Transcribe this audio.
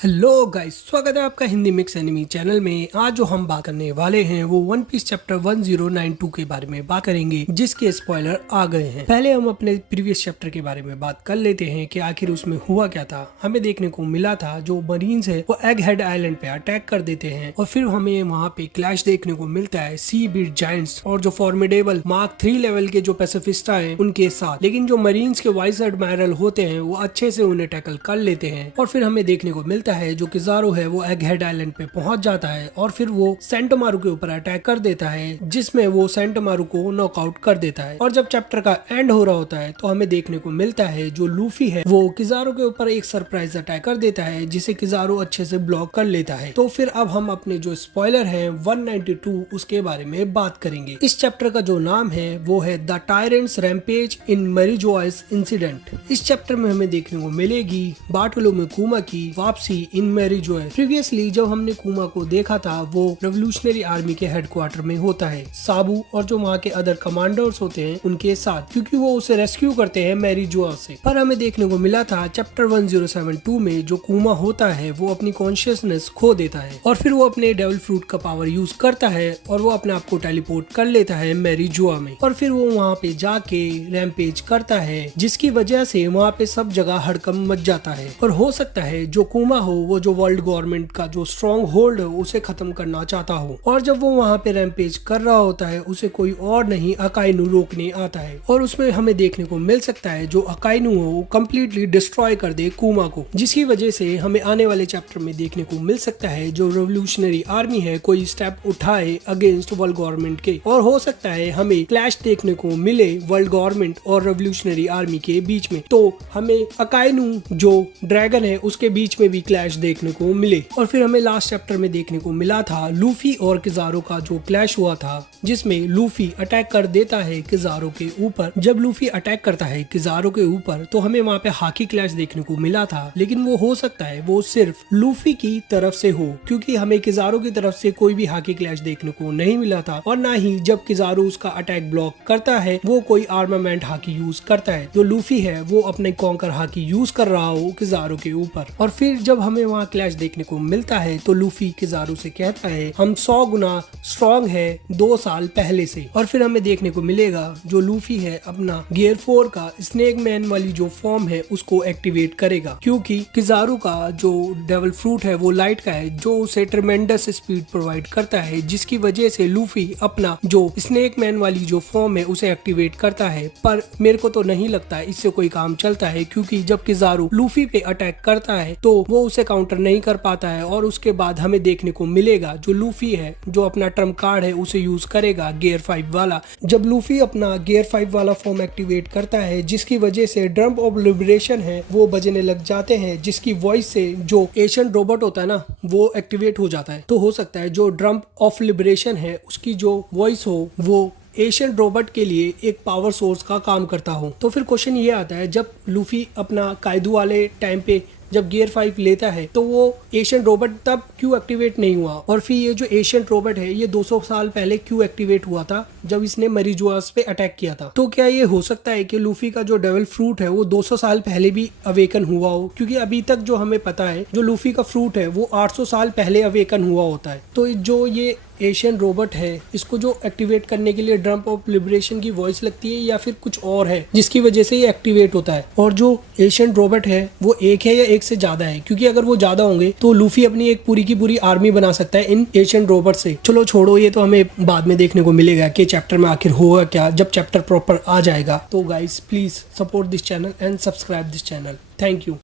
Hello guys, स्वागत है आपका हिंदी मिक्स एनिमी चैनल में। आज जो हम बात करने वाले हैं वो वन पीस चैप्टर 1092 के बारे में बात करेंगे, जिसके स्पॉइलर आ गए हैं। पहले हम अपने प्रीवियस चैप्टर के बारे में बात कर लेते हैं कि आखिर उसमें हुआ क्या था। हमें देखने को मिला था जो मरीन्स है वो एग हेड आइलैंड पे अटैक कर देते हैं और फिर हमें वहाँ पे क्लैश देखने को मिलता है सी बीट जायंट्स और जो फॉर्मिडेबल मार्क 3 लेवल के जो पैसिफिस्टा है उनके साथ। लेकिन जो मरीन्स के वाइस एडमायरल होते हैं वो अच्छे से उन्हें टैकल कर लेते हैं और फिर हमें देखने को मिलता है जो किजारो है वो एग हेड आइलैंड पे पहुंच जाता है और फिर वो सेंटोमारू के ऊपर अटैक कर देता है, जिसमें वो सेंटोमारू को नॉकआउट कर देता है। और जब चैप्टर का एंड हो रहा होता है तो हमें देखने को मिलता है जो लूफी है वो किजारो के ऊपर एक सरप्राइज अटैक कर देता है, जिसे किजारो अच्छे से ब्लॉक कर लेता है। तो फिर अब हम अपने जो स्पॉइलर है 192 उसके बारे में बात करेंगे। इस चैप्टर का जो नाम है वो है the tyrant's rampage in Mariejois incident. इस चैप्टर में हमें देखने को मिलेगी बार्टोलोम्यू कुमा की वापसी इन मैरीजोय। प्रीवियसली जब हमने कुमा को देखा था वो रेवोल्यूशनरी आर्मी के हेडक्वार्टर में होता है साबू और जो वहाँ के अदर कमांडर्स होते हैं उनके साथ, क्योंकि वो उसे रेस्क्यू करते हैं मैरीजोआ से। पर हमें देखने को मिला था चैप्टर 1072 में जो कुमा होता है वो अपनी कॉन्शियसनेस खो देता है और फिर वो अपने डेविल फ्रूट का पावर यूज करता है और वो अपने आप को टेलीपोर्ट कर लेता है मैरीजोआ में और फिर वो वहाँ पे जाके रैम्पेज करता है, जिसकी वजह से वहाँ पे सब जगह हड़कंप मच जाता है। और हो सकता है जो कुमा हो वो जो वर्ल्ड गवर्नमेंट का जो स्ट्रॉन्ग होल्ड है उसे खत्म करना चाहता हो। और जब वो वहाँ पे रैम्पेज कर रहा होता है उसे कोई और नहीं अकाइनू रोकने आता है और उसमें हमें देखने को मिल सकता है जो अकाइनू हो वो कम्प्लीटली डिस्ट्रॉय कर दे कुमा को, जिसकी वजह से हमें आने वाले चैप्टर में देखने को मिल सकता है जो रेवोल्यूशनरी आर्मी है कोई स्टेप उठाए अगेंस्ट वर्ल्ड गवर्नमेंट के। और हो सकता है हमें क्लैश देखने को मिले वर्ल्ड गवर्नमेंट और रेवोल्यूशनरी आर्मी के बीच में, तो हमें अकाइनू जो ड्रैगन है उसके बीच में भी क्लैश देखने को मिले। और फिर हमें लास्ट चैप्टर में देखने को मिला था लूफी और किजारो का जो क्लैश हुआ था, जिसमें लूफी अटैक कर देता है किजारो के ऊपर। जब लूफी अटैक करता है किजारो के ऊपर तो हमें वहाँ पे हाकी क्लैश देखने को मिला था, लेकिन वो हो सकता है वो सिर्फ लूफी की तरफ से हो, क्योंकि हमें किजारो की तरफ से कोई भी हाकी क्लैश देखने को नहीं मिला था। और ना ही जब किजारो उसका अटैक ब्लॉक करता है वो कोई आर्मामेंट हाकी यूज करता है। जो लूफी है वो अपने कॉन्कर हाकी यूज कर रहा हो किजारो के ऊपर। और फिर जब हमें वहाँ क्लैश देखने को मिलता है तो लूफी किजारो से कहता है हम 100 गुना स्ट्रॉन्ग है 2 साल पहले से। और फिर हमें देखने को मिलेगा जो लूफी है अपना गियर 4 का स्नेक मैन वाली जो फॉर्म है उसको एक्टिवेट करेगा, क्योंकि किजारो का जो डेविल फ्रूट है वो लाइट का है जो उसे ट्रेमेंडस स्पीड प्रोवाइड करता है, जिसकी वजह से लूफी अपना जो स्नेक मैन वाली जो फॉर्म है उसे एक्टिवेट करता है। पर मेरे को तो नहीं लगता इससे कोई काम चलता है, क्योंकि जब किजारो लूफी पे अटैक करता है तो वो उसे काउंटर नहीं कर पाता है और उसके बाद हमें देखने को मिलेगा जो लूफी है जो अपना ट्रम्प कार्ड है उसे यूज करेगा गियर 5 वाला। जब लूफी अपना गियर 5 वाला फॉर्म एक्टिवेट करता है, जिसकी वजह से ड्रम ऑफ लिबरेशन है वो बजने लग जाते हैं, जिसकी वॉइस से जो एशियन रोबोट होता है ना वो एक्टिवेट हो जाता है। तो हो सकता है जो ड्रम ऑफ लिबरेशन है उसकी जो वॉइस हो वो एशियन रोबोट के लिए एक पावर सोर्स का काम करता हो। तो फिर क्वेश्चन ये आता है जब लूफी अपना कायदू वाले टाइम पे जब गियर 5 लेता है तो वो एशियन रोबोट तब क्यों एक्टिवेट नहीं हुआ, और फिर ये जो एशियन रोबोट है ये 200 साल पहले क्यों एक्टिवेट हुआ था जब इसने मैरीजोआस पे अटैक किया था। तो क्या ये हो सकता है कि लूफी का जो डेविल फ्रूट है वो 200 साल पहले भी अवेकन हुआ हो, क्योंकि अभी तक जो हमें पता है जो लूफी का फ्रूट है वो 800 साल पहले अवेकन हुआ होता है। तो जो ये एशियन रोबोट है इसको जो एक्टिवेट करने के लिए ड्रम ऑफ लिबरेशन की वॉइस लगती है या फिर कुछ और है जिसकी वजह से ये एक्टिवेट होता है। और जो एशियन रोबोट है वो एक है या एक से ज्यादा है, क्योंकि अगर वो ज्यादा होंगे तो लूफी अपनी एक पूरी की पूरी आर्मी बना सकता है इन एशियन रोबोट से। चलो छोड़ो, ये तो हमें बाद में देखने को मिलेगा कि चैप्टर में आखिर होगा क्या जब चैप्टर प्रॉपर आ जाएगा। तो guys please support this channel and subscribe this channel. Thank you.